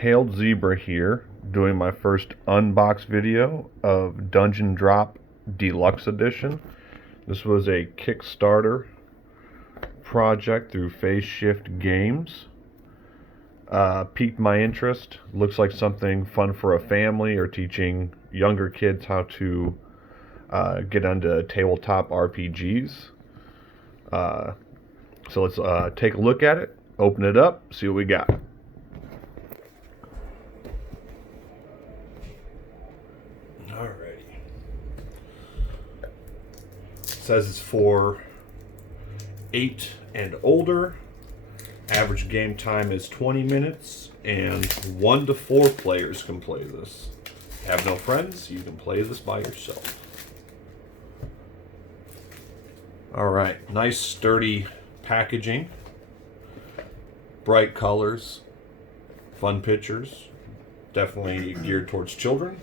Hailed Zebra here, doing my first unbox video of Dungeon Drop Deluxe Edition. This was a Kickstarter project through Phase Shift Games. Piqued my interest. Looks like something fun for a family or teaching younger kids how to get into tabletop RPGs. So let's take a look at it, open it up, see what we got. Alrighty. It says it's for 8 and older. Average game time is 20 minutes, and 1 to 4 players can play this. Have no friends, you can play this by yourself. Alright, nice sturdy packaging, bright colors, fun pictures, definitely geared towards children.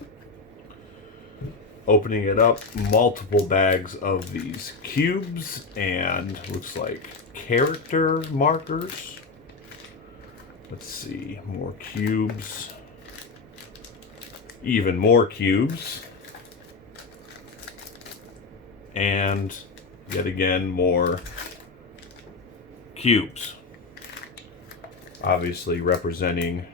Opening it up, multiple bags of these cubes and looks like character markers. Let's see, more cubes, even more cubes, and yet again more cubes, obviously representing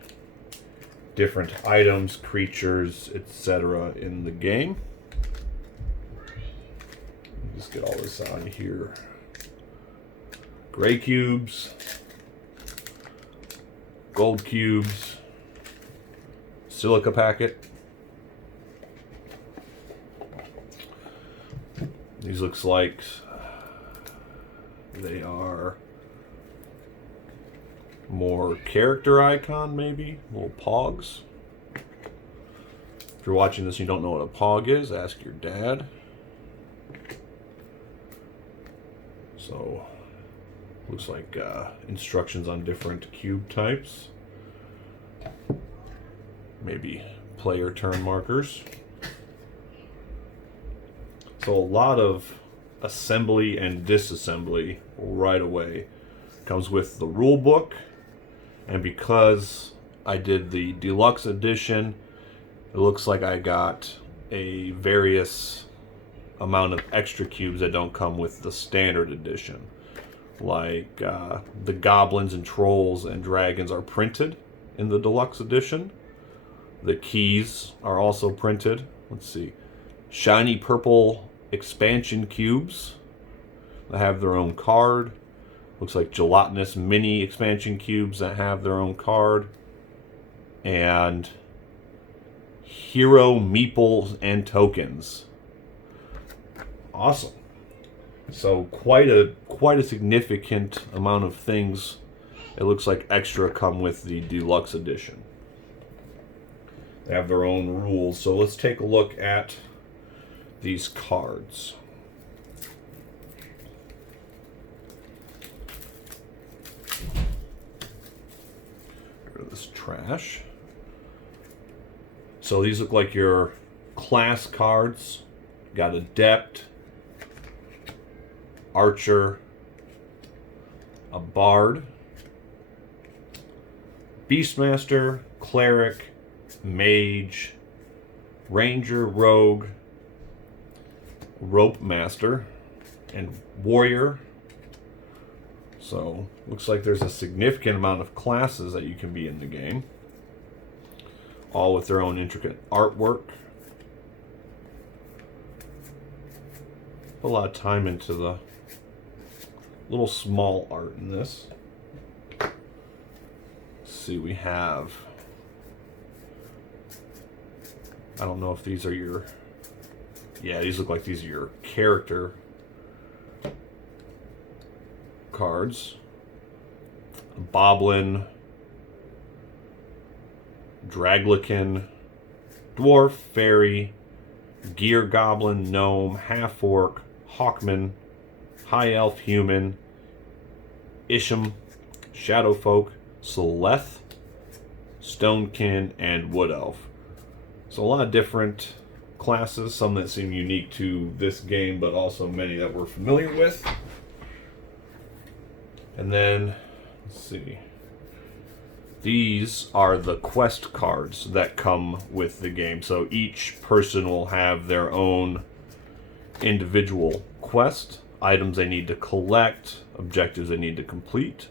different items, creatures, etc. in the game. Let's get all this out of here. Gray cubes, gold cubes, silica packet. These looks like they are more character icon, maybe little pogs. If you're watching this and you don't know what a pog is, ask your dad. So looks like instructions on different cube types, maybe player turn markers. So a lot of assembly and disassembly right away. Comes with the rule book, and because I did the deluxe edition, it looks like I got a various amount of extra cubes that don't come with the standard edition. Like the goblins and trolls and dragons are printed in the deluxe edition. The keys are also printed. Let's see, shiny purple expansion cubes that have their own card. Looks like gelatinous mini expansion cubes that have their own card, and hero meeples and tokens. Awesome. So quite a significant amount of things, it looks like, extra come with the deluxe edition. They have their own rules. So let's take a look at these cards. Get rid of this trash. So these look like your class cards. Got Adept, Archer, a Bard, Beastmaster, Cleric, Mage, Ranger, Rogue, Rope Master, and Warrior. So looks like there's a significant amount of classes that you can be in the game, all with their own intricate artwork. A lot of time into the little small art in this. Let's see, we have, I don't know if these are your, yeah, these look like these are your character cards. Boblin, Draglican, Dwarf, Fairy, Gear Goblin, Gnome, Half Orc, Hawkman, High Elf, Human, Isham, Shadowfolk, Seleth, Stonekin, and Wood Elf. So a lot of different classes, some that seem unique to this game, but also many that we're familiar with. And then, let's see, These are the quest cards that come with the game. So each person will have their own individual quest, items they need to collect, objectives they need to complete.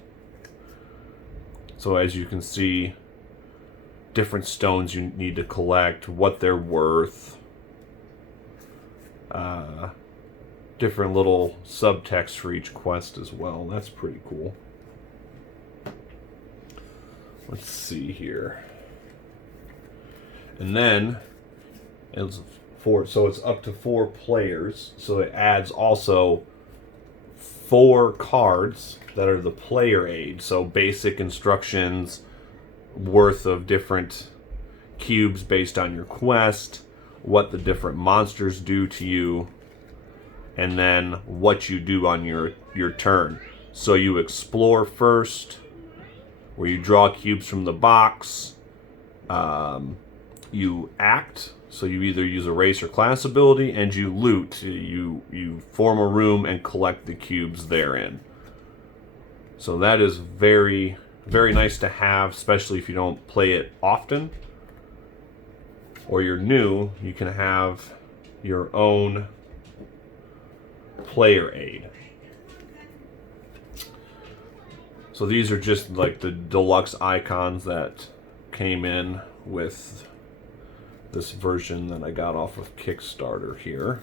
So as you can see, different stones you need to collect, what they're worth, different little subtext for each quest as well. That's pretty cool. Let's see here. And then it's up to 4 players. So it adds also 4 cards that are the player aid. So basic instructions worth of different cubes based on your quest, what the different monsters do to you, and then what you do on your turn. So you explore first, where you draw cubes from the box. You act, so you either use a race or class ability, and you loot. You form a room and collect the cubes therein. So that is very, very nice to have, especially if you don't play it often or you're new. You can have your own player aid. So these are just like the deluxe icons that came in with this version that I got off of Kickstarter here.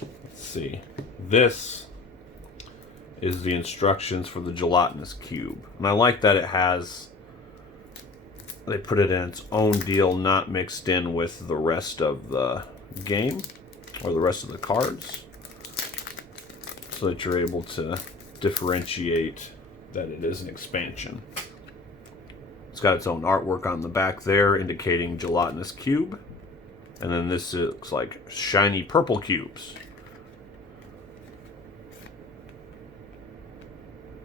Let's see. This is the instructions for the gelatinous cube. And I like that they put it in its own deal, not mixed in with the rest of the game or the rest of the cards, so that you're able to differentiate that it is an expansion. It's got its own artwork on the back there indicating gelatinous cube, and then this looks like shiny purple cubes,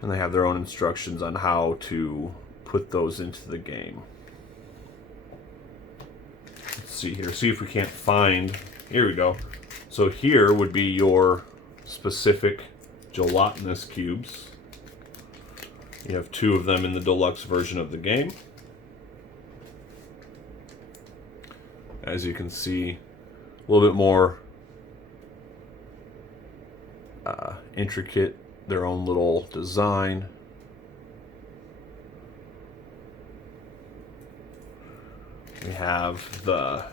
and they have their own instructions on how to put those into the game. Let's see here, see if we can't find, here we go. So here would be your specific gelatinous cubes. You have 2 of them in the deluxe version of the game. As you can see, a little bit more intricate, their own little design. We have the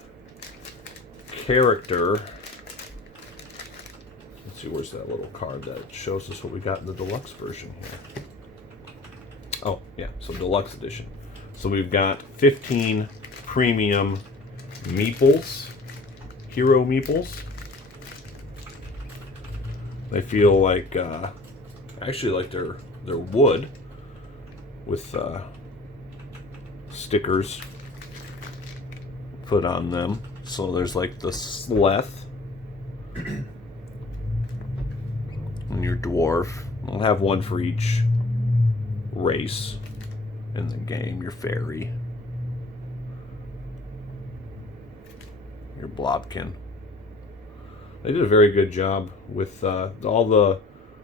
character. Let's see, where's that little card that shows us what we got in the deluxe version here? Oh, yeah, so deluxe edition. So we've got 15 premium meeples, hero meeples. They feel like, actually like they're wood with stickers put on them. So there's like the Sleth and your dwarf. I'll have one for each race in the game. Your fairy, your blobkin. They did a very good job with all the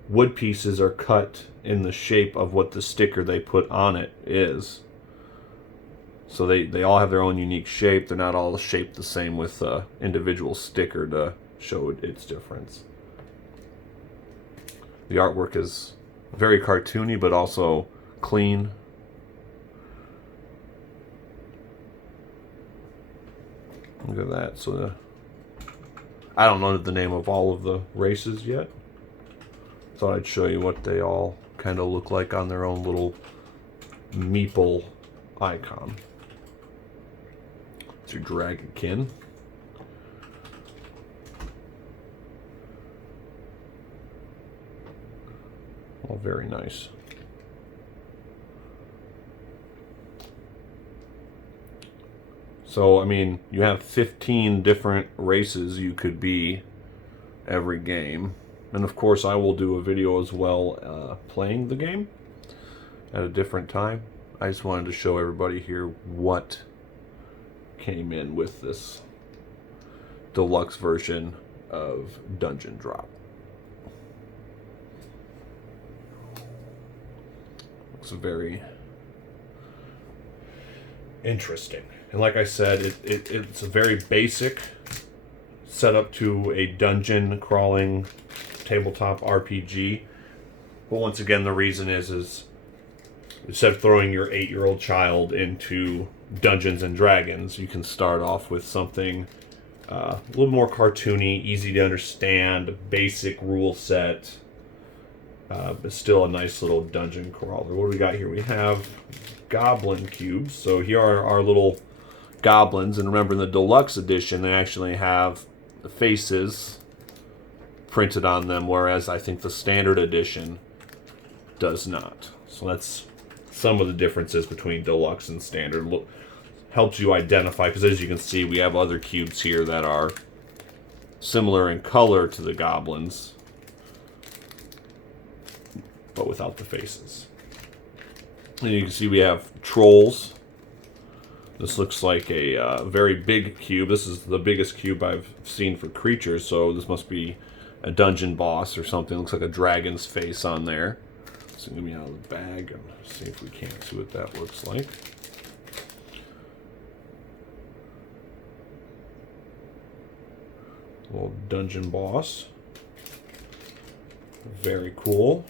wood pieces are cut in the shape of what the sticker they put on it is. So they all have their own unique shape. They're not all shaped the same with individual sticker to show its difference. The artwork is very cartoony, but also clean. Look at that. So I don't know the name of all of the races yet. Thought I'd show you what they all kind of look like on their own little meeple icon. It's your dragonkin. All very nice. So, I mean, you have 15 different races you could be every game. And of course, I will do a video as well playing the game at a different time. I just wanted to show everybody here what came in with this deluxe version of Dungeon Drop. looks very interesting. And like I said, it's a very basic setup to a dungeon crawling tabletop RPG. But once again, the reason is instead of throwing your 8-year-old child into Dungeons and Dragons, you can start off with something a little more cartoony, easy to understand, basic rule set, but still a nice little dungeon crawler. What do we got here? We have goblin cubes. So here are our little goblins, and remember in the deluxe edition they actually have the faces printed on them, whereas I think the standard edition does not. So that's some of the differences between deluxe and standard. Helps you identify, because as you can see, we have other cubes here that are similar in color to the goblins, but without the faces. And you can see we have trolls. This looks like a very big cube. This is the biggest cube I've seen for creatures, so this must be a dungeon boss or something. Looks like a dragon's face on there. So let me out of the bag and see if we can't see what that looks like. Little dungeon boss. Very cool.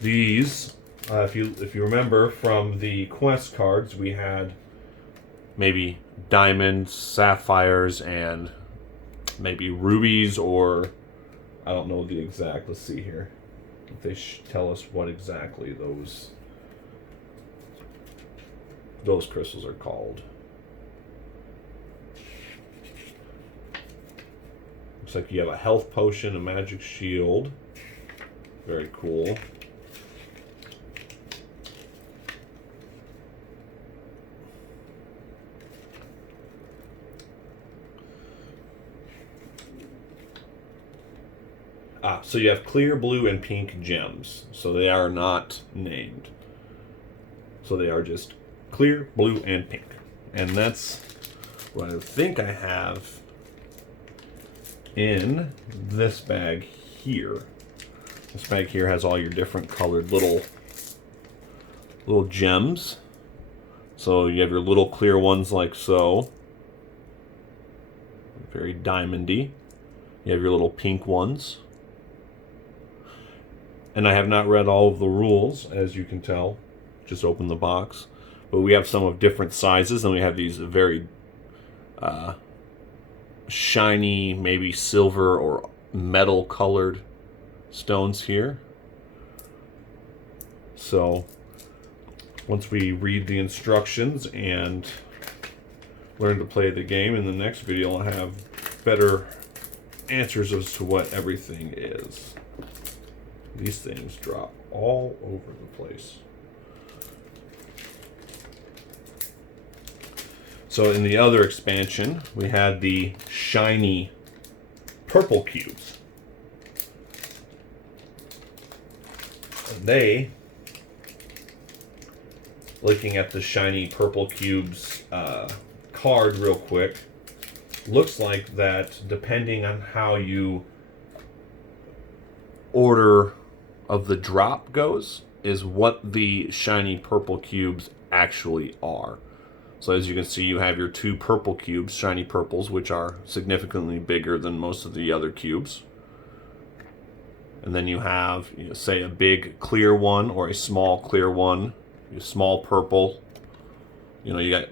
These, if you remember from the quest cards, we had maybe diamonds, sapphires, and maybe rubies, or I don't know the exact. Let's see here if they tell us what exactly those crystals are called. Looks like you have a health potion, a magic shield. Very cool. So you have clear, blue, and pink gems. So they are not named. So they are just clear, blue, and pink. And that's what I think I have in this bag here. This bag here has all your different colored little gems. So you have your little clear ones like so. Very diamondy. You have your little pink ones. And I have not read all of the rules, as you can tell. Just open the box. But we have some of different sizes, and we have these very shiny, maybe silver or metal colored stones here. So once we read the instructions and learn to play the game, in the next video I'll have better answers as to what everything is. These things drop all over the place. So in the other expansion, we had the shiny purple cubes. And they, looking at the shiny purple cubes card real quick, looks like that depending on how you order of the drop goes, is what the shiny purple cubes actually are. So as you can see, you have your 2 purple cubes, shiny purples, which are significantly bigger than most of the other cubes. And then you have, say, a big clear one or a small clear one, a small purple. You got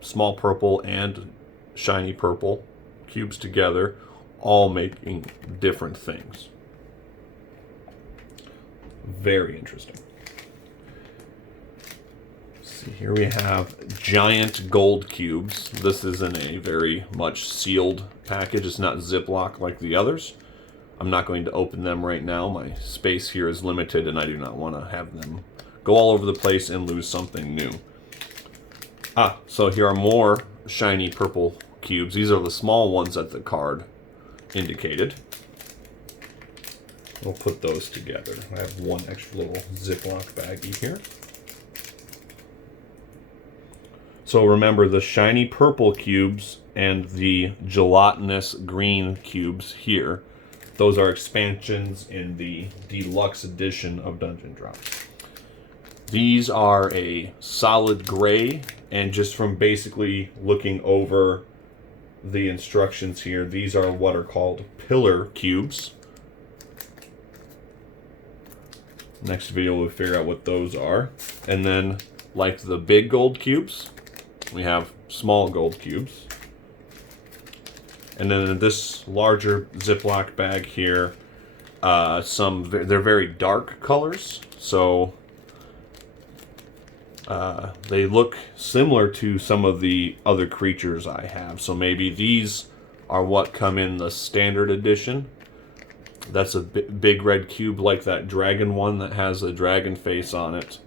small purple and shiny purple cubes together, all making different things. Very interesting. See, here we have giant gold cubes. This is in a very much sealed package. It's not Ziploc like the others. I'm not going to open them right now. My space here is limited and I do not want to have them go all over the place and lose something new. So here are more shiny purple cubes. These are the small ones that the card indicated. We'll put those together. I have one extra little Ziploc baggie here. So remember, the shiny purple cubes and the gelatinous green cubes here, those are expansions in the deluxe edition of Dungeon Drop. These are a solid gray, and just from basically looking over the instructions here, these are what are called pillar cubes. Next video we'll figure out what those are. And then, like the big gold cubes, we have small gold cubes. And then in this larger Ziploc bag here, they're very dark colors, so they look similar to some of the other creatures I have. So maybe these are what come in the standard edition. That's a big red cube like that dragon one that has a dragon face on it.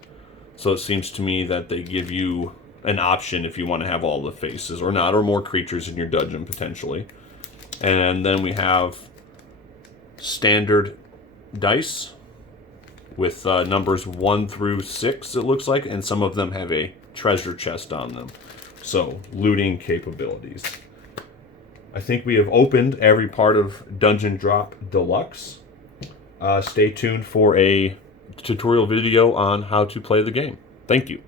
So it seems to me that they give you an option if you want to have all the faces or not, or more creatures in your dungeon potentially. And then we have standard dice with numbers 1 through 6, it looks like, and some of them have a treasure chest on them. So, looting capabilities. I think we have opened every part of Dungeon Drop Deluxe. Stay tuned for a tutorial video on how to play the game. Thank you.